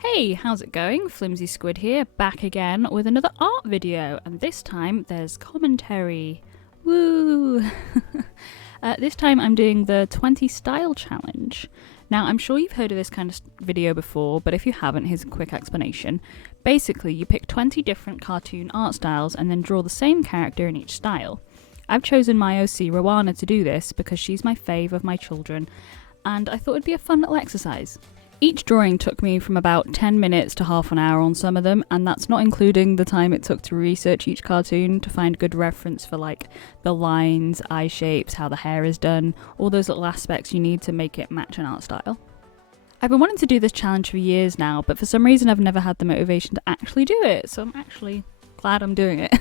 Hey, how's it going? Flimsy Squid here, back again with another art video, and this time there's commentary. Woo! This time I'm doing the 20 style challenge. Now, I'm sure you've heard of this kind of video before, but if you haven't, here's a quick explanation. Basically, you pick 20 different cartoon art styles and then draw the same character in each style. I've chosen my OC Rowana to do this because she's my fave of my children, and I thought it'd be a fun little exercise. Each drawing took me from about 10 minutes to half an hour on some of them, and that's not including the time it took to research each cartoon to find good reference for like the lines, eye shapes, how the hair is done, all those little aspects you need to make it match an art style. I've been wanting to do this challenge for years now, but for some reason I've never had the motivation to actually do it, so I'm actually glad I'm doing it.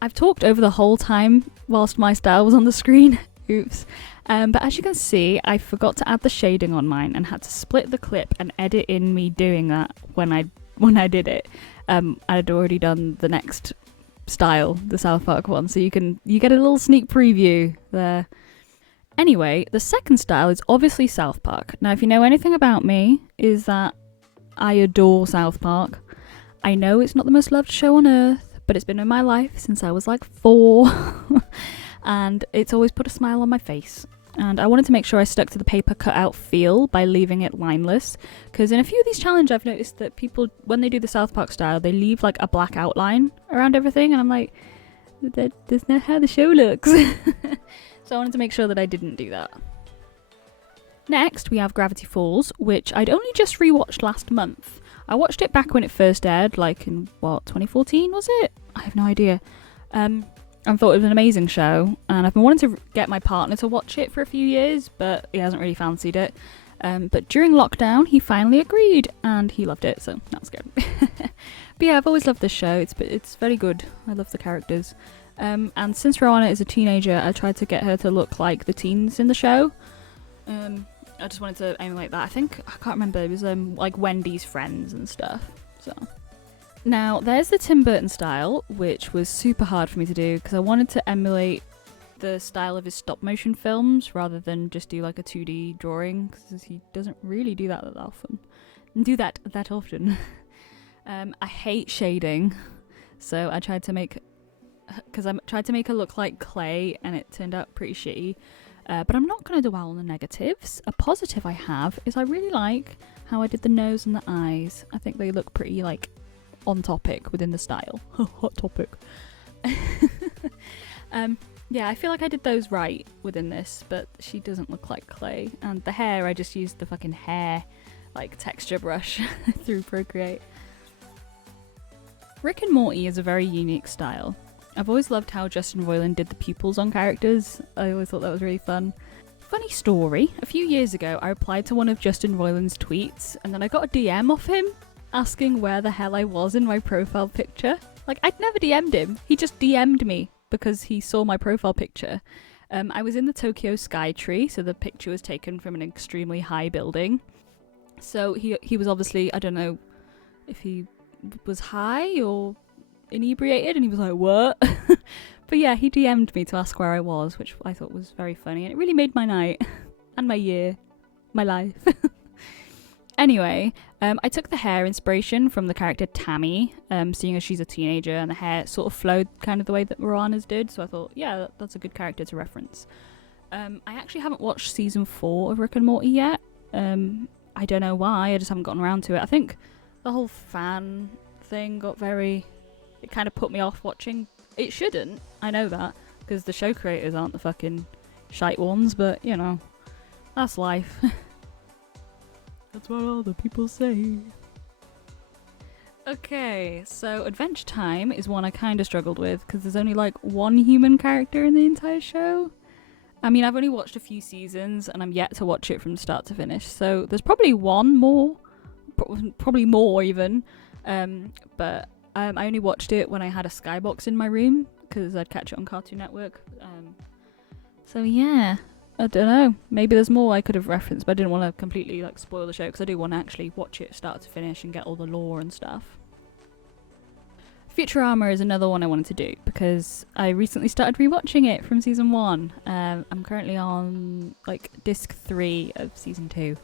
I've talked over the whole time whilst my style was on the screen. Oops. But as you can see, I forgot to add the shading on mine and had to split the clip and edit in me doing that when I did it. I'd already done the next style, the South Park one, so you get a little sneak preview there. Anyway, the second style is obviously South Park. Now, if you know anything about me, is that I adore South Park. I know it's not the most loved show on earth, but it's been in my life since I was like 4. And it's always put a smile on my face. And I wanted to make sure I stuck to the paper cutout feel by leaving it lineless, because in a few of these challenges I've noticed that people, when they do the South Park style, they leave like a black outline around everything, and I'm like, that's not how the show looks. So I wanted to make sure that I didn't do that. Next we have Gravity Falls, which I'd only just rewatched last month. I watched it back when it first aired, like in 2014 was it? I have no idea. I thought it was an amazing show, and I've been wanting to get my partner to watch it for a few years, but he hasn't really fancied it. But during lockdown, he finally agreed, and he loved it, so that's good. But yeah, I've always loved this show. It's very good. I love the characters. And since Rowana is a teenager, I tried to get her to look like the teens in the show. I just wanted to emulate that. I can't remember, it was like Wendy's friends and stuff, so... Now, there's the Tim Burton style, which was super hard for me to do because I wanted to emulate the style of his stop-motion films rather than just do like a 2D drawing, because he doesn't really do that often. I hate shading, so I tried to make her look like clay, and it turned out pretty shitty. But I'm not going to dwell on the negatives. A positive I have is I really like how I did the nose and the eyes. I think they look pretty like on topic within the style. Hot topic. Yeah, I feel like I did those right within this, but she doesn't look like clay. And the hair, I just used the fucking hair like texture brush through Procreate. Rick and Morty is a very unique style. I've always loved how Justin Roiland did the pupils on characters. I always thought that was really fun. Funny story, a few years ago I replied to one of Justin Roiland's tweets, and then I got a DM off him asking where the hell I was in my profile picture. Like, I'd never DM'd him. He just DM'd me because he saw my profile picture. I was in the Tokyo Sky Tree, so the picture was taken from an extremely high building. So he was obviously, I don't know if he was high or inebriated, and he was like, what? But yeah, he DM'd me to ask where I was, which I thought was very funny, and it really made my night. And my year. My life. Anyway, I took the hair inspiration from the character Tammy, seeing as she's a teenager and the hair sort of flowed kind of the way that Roana's did, so I thought, yeah, that's a good character to reference. I actually haven't watched season 4 of Rick and Morty yet. I don't know why, I just haven't gotten around to it. I think the whole fan thing it kind of put me off watching. It shouldn't, I know that, because the show creators aren't the fucking shite ones, but, you know, that's life. That's what all the people say. Okay, so Adventure Time is one I kind of struggled with because there's only like one human character in the entire show. I mean, I've only watched a few seasons and I'm yet to watch it from start to finish, so there's probably one more, probably more even, but I only watched it when I had a Skybox in my room because I'd catch it on Cartoon Network. So yeah. I don't know, maybe there's more I could have referenced, but I didn't want to completely like spoil the show because I do want to actually watch it start to finish and get all the lore and stuff. Futurama is another one I wanted to do because I recently started rewatching it from season 1. I'm currently on like disc 3 of season 2.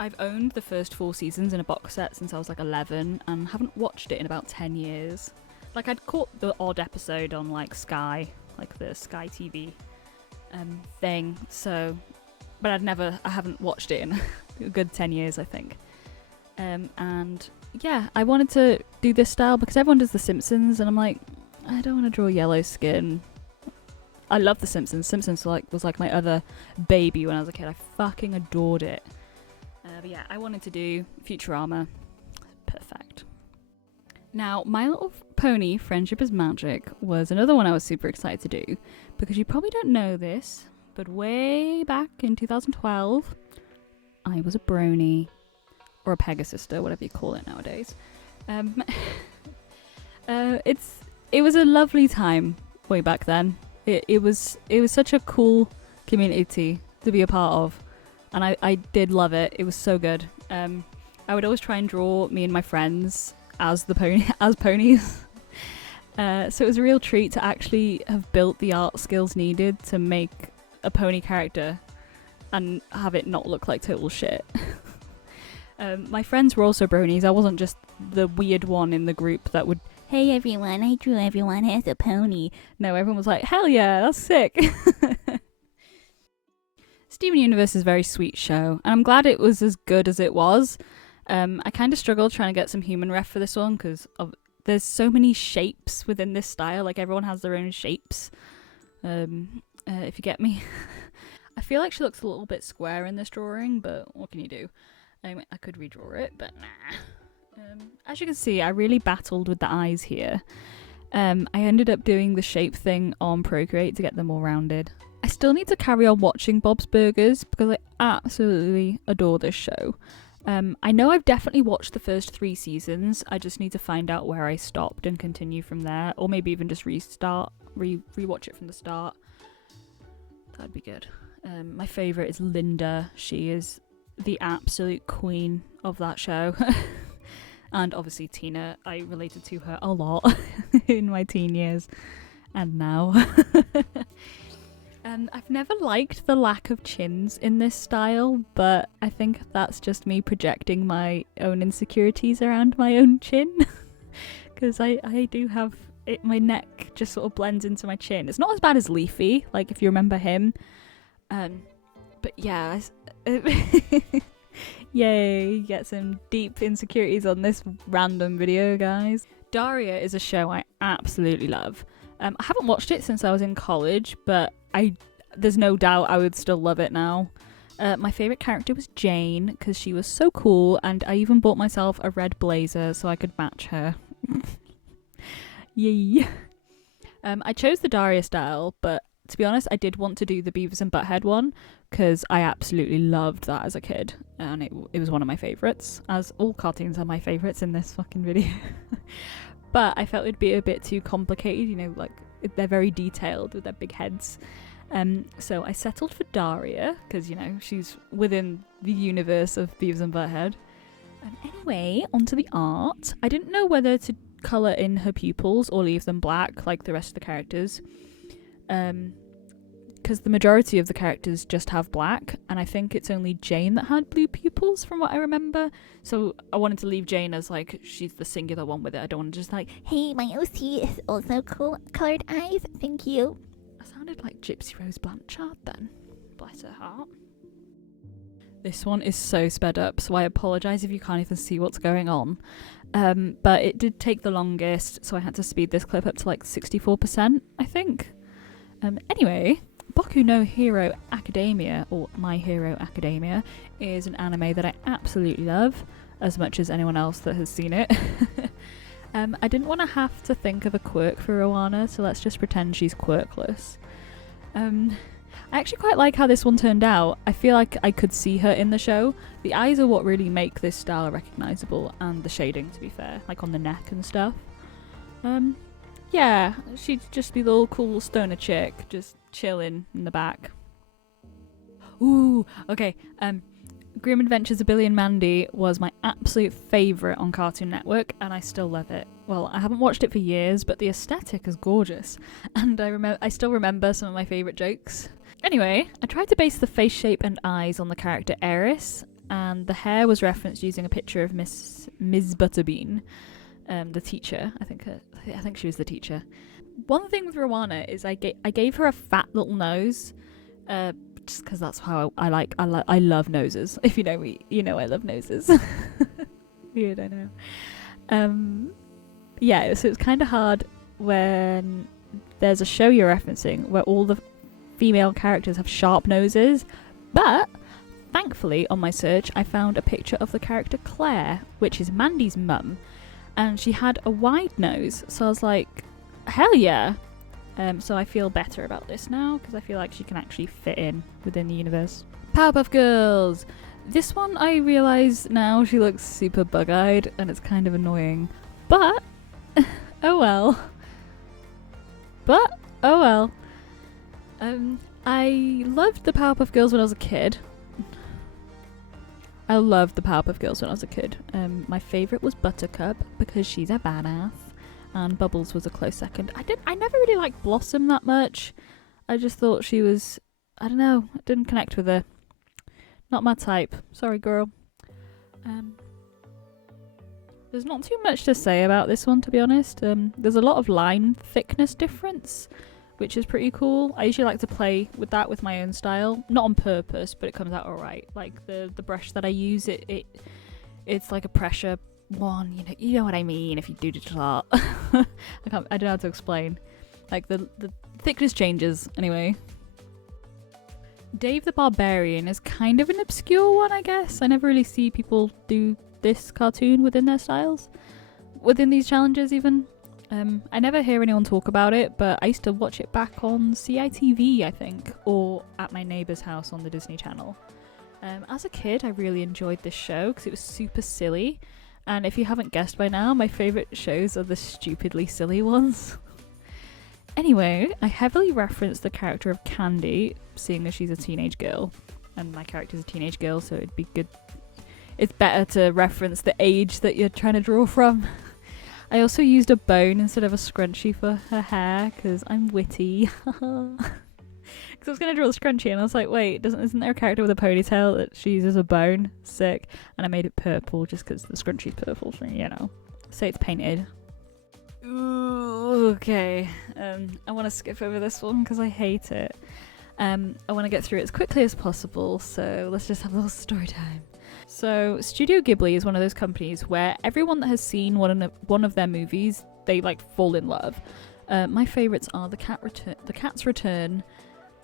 I've owned the first 4 seasons in a box set since I was like 11 and haven't watched it in about 10 years. Like, I'd caught the odd episode on like Sky, like the Sky TV thing, so, but I haven't watched it in a good 10 years, I think. And yeah, I wanted to do this style because everyone does The Simpsons, and I'm like, I don't want to draw yellow skin. I love The Simpsons. Simpsons was like my other baby when I was a kid. I fucking adored it. But yeah, I wanted to do Futurama. Perfect. Now, My Little Pony Friendship is Magic was another one I was super excited to do, because you probably don't know this, but way back in 2012, I was a brony, or a Pegasister, whatever you call it nowadays. It was a lovely time way back then. It was such a cool community to be a part of, and I did love it. It was so good. I would always try and draw me and my friends as ponies. So it was a real treat to actually have built the art skills needed to make a pony character and have it not look like total shit. My friends were also bronies. I wasn't just the weird one in the group that would, hey everyone, I drew everyone as a pony. No, everyone was like, hell yeah, that's sick. Steven Universe is a very sweet show, and I'm glad it was as good as it was. I kind of struggled trying to get some human ref for this one because there's so many shapes within this style. Like, everyone has their own shapes, if you get me. I feel like she looks a little bit square in this drawing, but what can you do? I could redraw it, but nah. As you can see, I really battled with the eyes here. I ended up doing the shape thing on Procreate to get them all rounded. I still need to carry on watching Bob's Burgers because I absolutely adore this show. I know I've definitely watched the first 3 seasons. I just need to find out where I stopped and continue from there, or maybe even just rewatch it from the start. That'd be good. My favourite is Linda. She is the absolute queen of that show. And obviously Tina, I related to her a lot in my teen years and now. I've never liked the lack of chins in this style, but I think that's just me projecting my own insecurities around my own chin. Because I do have it, my neck just sort of blends into my chin. It's not as bad as Leafy, like if you remember him. But yeah, yay, get some deep insecurities on this random video, guys. Daria is a show I absolutely love. I haven't watched it since I was in college, but there's no doubt I would still love it now. My favourite character was Jane, because she was so cool, and I even bought myself a red blazer so I could match her. Yay. I chose the Daria style, but to be honest, I did want to do the Beavis and Butthead one, because I absolutely loved that as a kid, and it was one of my favourites, as all cartoons are my favourites in this fucking video. But I felt it'd be a bit too complicated, you know, like, they're very detailed with their big heads. So I settled for Daria, because, you know, she's within the universe of Beavis and Butthead. Anyway, onto the art. I didn't know whether to colour in her pupils or leave them black, like the rest of the characters. Because the majority of the characters just have black, and I think it's only Jane that had blue pupils from what I remember. So I wanted to leave Jane as like, she's the singular one with it. I don't want to just like, hey, my OC is also coloured eyes, thank you. I sounded like Gypsy Rose Blanchard then. Bless her heart. This one is so sped up, so I apologise if you can't even see what's going on. But it did take the longest, so I had to speed this clip up to like 64%, I think. Anyway, Boku no Hero Academia, or My Hero Academia, is an anime that I absolutely love, as much as anyone else that has seen it. I didn't want to have to think of a quirk for Rowana, so let's just pretend she's quirkless. I actually quite like how this one turned out. I feel like I could see her in the show. The eyes are what really make this style recognisable, and the shading, to be fair, like on the neck and stuff. Yeah, she'd just be the little cool stoner chick, just chilling in the back. Ooh, okay. Grim Adventures of Billy and Mandy was my absolute favourite on Cartoon Network, and I still love it. Well, I haven't watched it for years, but the aesthetic is gorgeous, and I still remember some of my favourite jokes. Anyway, I tried to base the face shape and eyes on the character Eris, and the hair was referenced using a picture of Ms. Butterbean, the teacher. I think she was the teacher. One thing with Rowana is I gave her a fat little nose, just because that's how I love noses. If you know me, you know I love noses. Weird, I know. Yeah, so it's kind of hard when there's a show you're referencing where all the female characters have sharp noses, but thankfully on my search I found a picture of the character Claire, which is Mandy's mum, and she had a wide nose, so I was like, hell yeah. So I feel better about this now because I feel like she can actually fit in within the universe. Powerpuff Girls! This one I realise now she looks super bug-eyed and it's kind of annoying, but oh well. I loved the Powerpuff Girls when I was a kid. My favourite was Buttercup because she's a badass, and Bubbles was a close second. I never really liked Blossom that much. I just thought she was, I don't know, I didn't connect with her. Not my type. Sorry, girl. There's not too much to say about this one, to be honest. There's a lot of line thickness difference, which is pretty cool. I usually like to play with that with my own style. Not on purpose, but it comes out alright. Like the brush that I use, it's like a pressure one, you know what I mean if you do digital art. I don't know how to explain. Like the thickness changes anyway. Dave the Barbarian is kind of an obscure one, I guess. I never really see people do this cartoon within their styles, within these challenges even. I never hear anyone talk about it, but I used to watch it back on CITV, I think, or at my neighbour's house on the Disney Channel. As a kid, I really enjoyed this show because it was super silly. And if you haven't guessed by now, my favourite shows are the stupidly silly ones. Anyway, I heavily reference the character of Candy, seeing as she's a teenage girl. And my character's a teenage girl, so it'd be good. It's better to reference the age that you're trying to draw from. I also used a bone instead of a scrunchie for her hair, because I'm witty. Because I was going to draw a scrunchie, and I was like, wait, isn't there a character with a ponytail that she uses a bone? Sick. And I made it purple just because the scrunchie's purple, so, say it's painted. Ooh, okay. I want to skip over this one because I hate it. I want to get through it as quickly as possible, so let's just have a little story time. So Studio Ghibli is one of those companies where everyone that has seen one of their movies, they fall in love. My favourites are The Cat's Return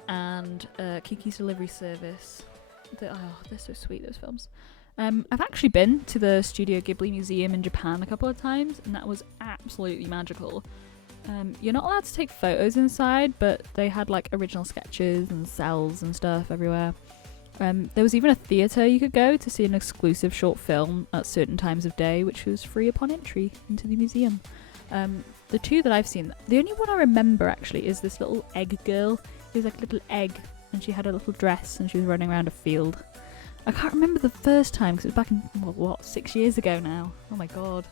and Kiki's Delivery Service. They're so sweet, those films. I've actually been to the Studio Ghibli Museum in Japan a couple of times, and that was absolutely magical. You're not allowed to take photos inside, but they had original sketches and cells and stuff everywhere. There was even a theatre you could go to see an exclusive short film at certain times of day, which was free upon entry into the museum. The two that I've seen, the only one I remember actually is this little egg girl. It was like a little egg, and she had a little dress, and she was running around a field. I can't remember the first time because it was back in 6 years ago now. Oh my god.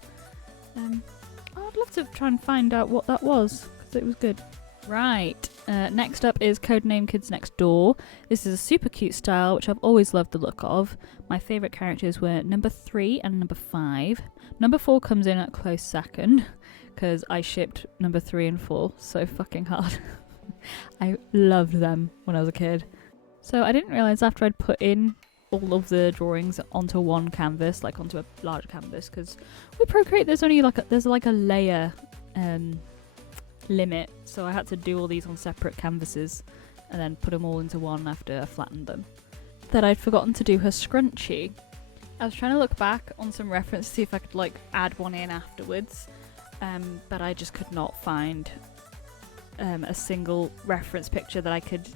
I'd love to try and find out what that was because it was good. Right, next up is Codename Kids Next Door. This is a super cute style which I've always loved the look of. My favourite characters were number 3 and number 5. Number 4 comes in at close second because I shipped number 3 and 4 so fucking hard. I loved them when I was a kid. So I didn't realise after I'd put in all of the drawings onto one canvas, onto a large canvas, because with Procreate there's only a layer limit, so I had to do all these on separate canvases and then put them all into one after I flattened them. That I'd forgotten to do her scrunchie. I was trying to look back on some reference to see if I could add one in afterwards, but I just could not find a single reference picture that I could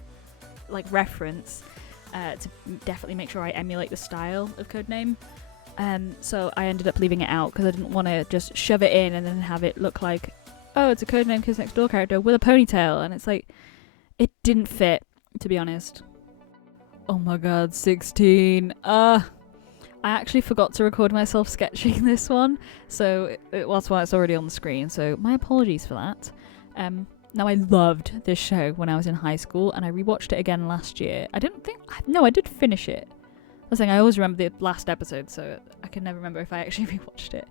reference to definitely make sure I emulate the style of Codename. So I ended up leaving it out because I didn't want to just shove it in and then have it look like, oh, it's a Codename Kids Next Door character with a ponytail, and it's it didn't fit, to be honest. Oh my god, 16. I actually forgot to record myself sketching this one, so that's why it's already on the screen, so my apologies for that. Now, I loved this show when I was in high school, and I rewatched it again last year. I did finish it. was saying I always remember the last episode, so I can never remember if I actually rewatched it.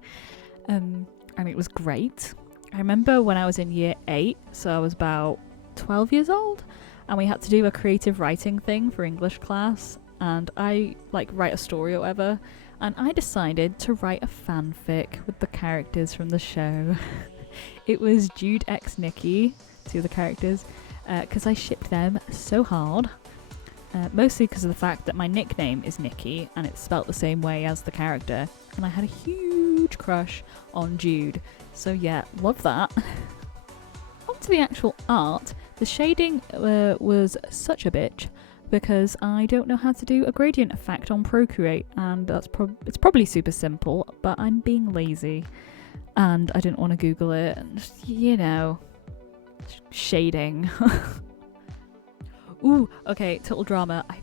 I mean, it was great. I remember when I was in year 8, so I was about 12 years old, and we had to do a creative writing thing for English class, and I write a story or whatever, and I decided to write a fanfic with the characters from the show. It was Jude x Nikki, 2 of the characters, because I shipped them so hard. Mostly because of the fact that my nickname is Nikki and it's spelt the same way as the character, and I had a huge crush on Jude, so yeah, love that. On to the actual art. The shading was such a bitch because I don't know how to do a gradient effect on Procreate, and it's probably super simple, but I'm being lazy and I didn't want to Google it, and shading. Ooh, okay, Total Drama. I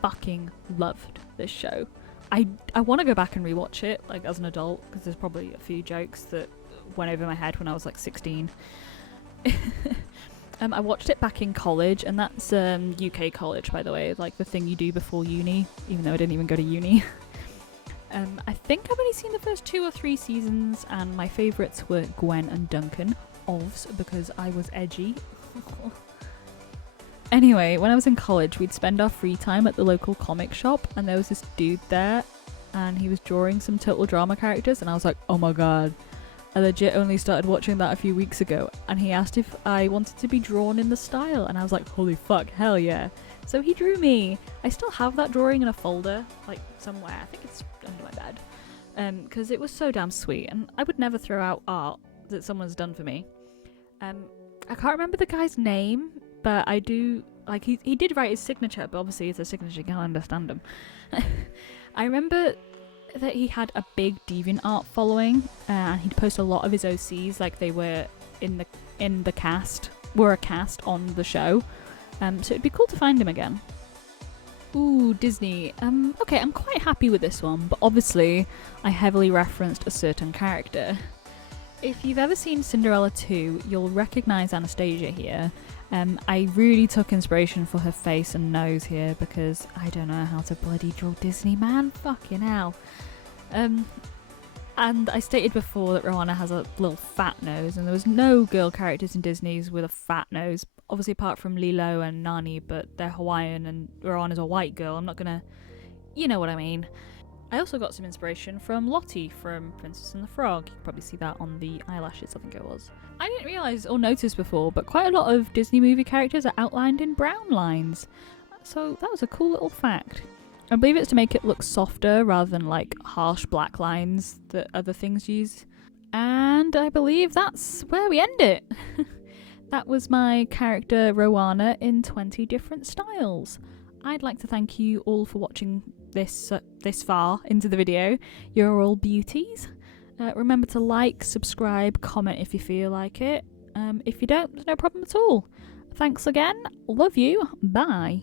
fucking loved this show. I want to go back and rewatch it, as an adult, because there's probably a few jokes that went over my head when I was 16. I watched it back in college, and that's UK college, by the way, the thing you do before uni, even though I didn't even go to uni. I think I've only seen the first 2 or 3 seasons, and my favourites were Gwen and Duncan, because I was edgy. Anyway, when I was in college, we'd spend our free time at the local comic shop, and there was this dude there, and he was drawing some Total Drama characters, and I was like, oh my god, I legit only started watching that a few weeks ago, and he asked if I wanted to be drawn in the style, and I was like, holy fuck, hell yeah. So he drew me. I still have that drawing in a folder, somewhere. I think it's under my bed, because it was so damn sweet, and I would never throw out art that someone's done for me. I can't remember the guy's name, but I do, he did write his signature, but obviously it's a signature, you can't understand him. I remember that he had a big DeviantArt following, and he'd post a lot of his OCs they were in the cast, were a cast on the show. So it'd be cool to find him again. Ooh, Disney. Okay, I'm quite happy with this one, but obviously I heavily referenced a certain character. If you've ever seen Cinderella 2, you'll recognise Anastasia here. I really took inspiration for her face and nose here because I don't know how to bloody draw Disney, man. Fucking hell. And I stated before that Rowana has a little fat nose, and there was no girl characters in Disney's with a fat nose, obviously apart from Lilo and Nani, but they're Hawaiian and Rowana's a white girl. I'm not gonna... You know what I mean. I also got some inspiration from Lottie from Princess and the Frog. You can probably see that on the eyelashes, I think it was. I didn't realise or notice before, but quite a lot of Disney movie characters are outlined in brown lines. So that was a cool little fact. I believe it's to make it look softer rather than harsh black lines that other things use. And I believe that's where we end it. That was my character Rowana in 20 different styles. I'd like to thank you all for watching this far into the video. You're all beauties. Remember to like, subscribe, comment if you feel like it. If you don't, there's no problem at all. Thanks again. Love you. Bye.